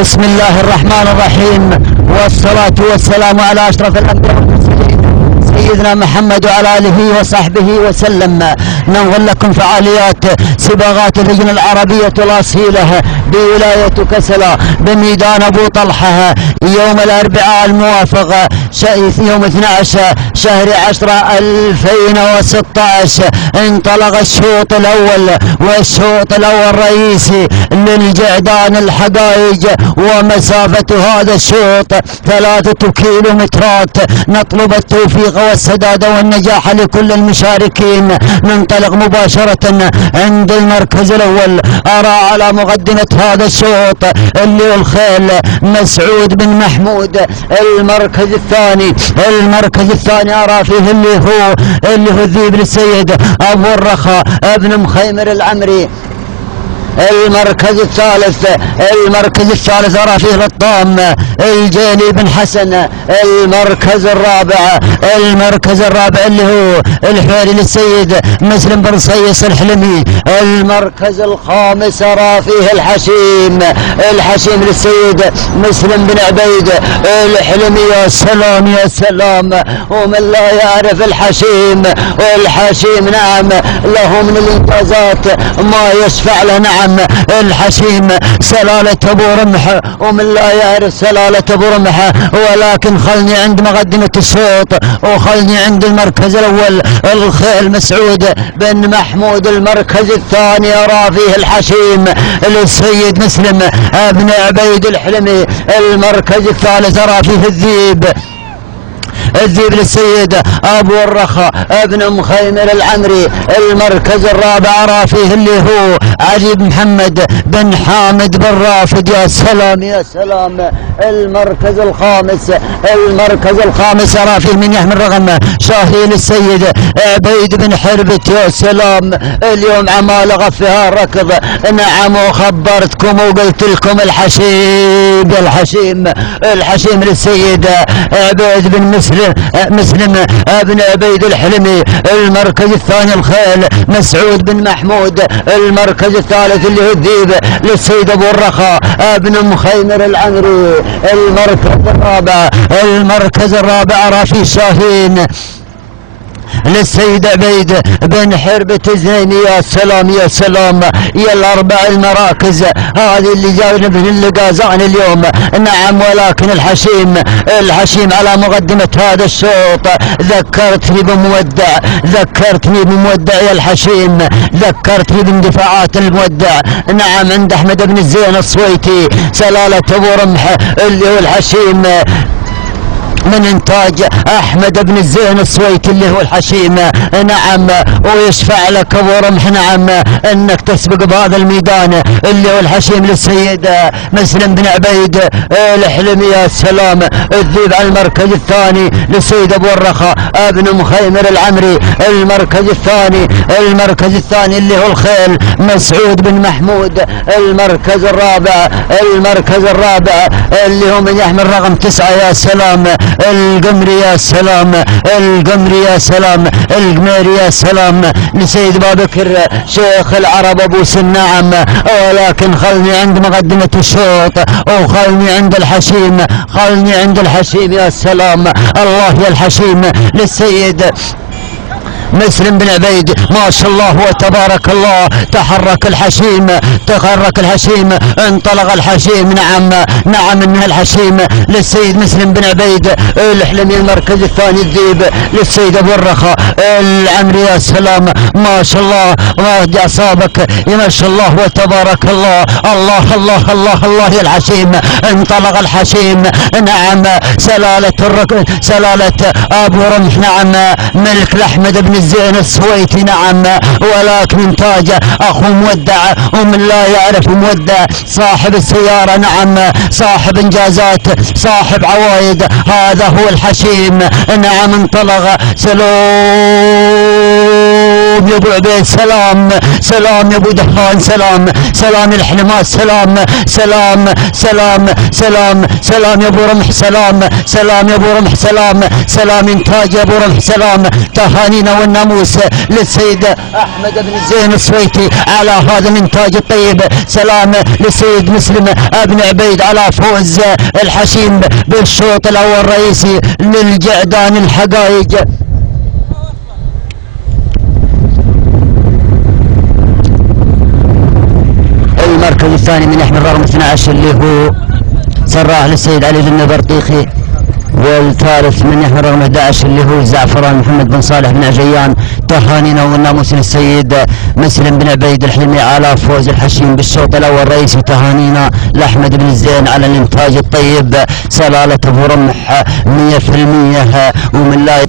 بسم الله الرحمن الرحيم، والصلاة والسلام على أشرف الأنبياء والمرسلين سيدنا محمد وعلى آله وصحبه وسلم. ننقل لكم فعاليات سباقات اللجنة العربية الأصيلة بولاية كسلا بميدان أبو طلحة يوم الأربعاء الموافق يوم 12 شهر 10 2016. انطلق الشوط الأول، والشوط الأول رئيسي للجعدان الحقائج، ومسافة هذا الشوط 3 كيلومترات. نطلب التوفيق والسداد والنجاح لكل المشاركين. ننطلق مباشرة عند المركز الأول. أرى على مقدمة هذا الشوط اللي هو الخيل مسعود بن محمود. المركز الثاني أرى فيه اللي هو الذيب للسيد أبو الرخاء ابن مخيمر العمري. المركز الثالث أرى فيه للطام الجيلي بن حسن. المركز الرابع اللي هو الحويري للسيد مسلم بن صيص الحلمي. المركز الخامس أرى فيه الحشيم للسيد مسلم بن عبيد الحلمي. يا سلام يا سلام، ومن لا يعرف الحشيم نعم له من الإنجازات ما يشفع له. نعم الحشيم سلالة أبو رمح، ومن لا يعرف سلالة أبو رمح. ولكن خلني عند مقدمة الشوط، وخلني عند المركز الأول الخيل مسعود بن محمود. المركز الثاني أرى فيه الحشيم للسيد مسلم بن عبيد الحلمي. المركز الثالث أرى فيه الذيب للسيد أبو الرخاء ابن مخيمر العمري. المركز الرابع أرى فيه اللي هو علي بن محمد بن حامد بن رافد. يا سلام يا سلام. المركز الخامس أرى فيه من يحمل رقم شاهين السيد عبيد بن حربت. يا سلام، اليوم عمالقة فيها الركض. نعم، وخبرتكم وقلت لكم الحشيم للسيد عبيد بن مسلم ابن عبيد الحلمي. المركز الثاني الخيل مسعود بن محمود. المركز الثالث اللي هو الذيب للسيد ابو الرخاء ابن مخيمر العمري. المركز الرابع أرى فيه شاهين للسيد عبيد بن حربة الزيني. يا سلام يا سلام. يا الأربع المراكز هذه اللي جاونا به اللقازان اليوم. نعم، ولكن الحشيم على مقدمة هذا الشوط. ذكرتني بمودع يا الحشيم، ذكرتني باندفاعات المودع. نعم، عند أحمد بن الزين الصويتي سلالة أبو رمح اللي هو الحشيم من انتاج احمد بن الزين الصويتي اللي هو الحشيم. نعم، ويشفع لك ابو رمح نعم انك تسبق بهذا الميدان اللي هو الحشيم للسيد مسلم بن عبيد الحلمي. يا سلام. الذيب على المركز الثاني للسيد ابو الرخاء ابن مخيمر العمري. المركز الثاني اللي هو الخيل مسعود بن محمود. المركز الرابع اللي هو من يحمل رقم 9. يا سلام، القمري. يا سلام، القميري. يا سلام لسيد بابكر شيخ العرب ابو سن. نعم، ولكن خلني عند مقدمة الشوط، وخلني عند الحشيم. يا سلام، الله يا الحشيم للسيد مسلم بن عبيد. ما شاء الله وتبارك الله. تحرك الحشيم، انطلق الحشيم. نعم ان الحشيم للسيد مسلم بن عبيد الحلمي. المركز الثاني الذيب للسيد ابو الرخاء العمري. يا سلام، ما شاء الله، ما اصابك ما شاء الله وتبارك الله. الله يا الحشيم. انطلق الحشيم. نعم، سلالة ابو رمح. نعم، ملك لاحمد بن الزين الصويتي. نعم، ولكن انتاج اخو مودع، ومن لا يعرف مودع صاحب السيارة. نعم، صاحب انجازات، صاحب عوايد. هذا هو الحشيم. نعم، انطلق سلو سلوم يا ابو عبيد، سلام سلام يا ابو دهان، سلام سلام الحلمات، سلام سلام سلام سلام سلام يا ابو رمح، سلام سلام يا ابو رمح، سلام سلام انتاج يا ابو رمح، سلام تهانينا والناموس للسيد احمد بن زين السويتي على هذا الانتاج الطيب، سلام للسيد مسلم ابن عبيد على فوز الحشيم بالشوط الاول الرئيسي للجعدان الحقائق. المركز الثاني من يحمل رقم 12 اللي هو سراح للسيد علي بن برطيخي، والثالث من يحمل رقم 11 اللي هو زعفران محمد بن صالح بن عجيان. تهانينا والناموس للسيد مسلم بن عبيد الحلمي على فوز الحشيم بالشوط الاول الرئيسي. تهانينا لاحمد بن الزين على الانتاج الطيب، سلاله ابو رمح 100% ومن لا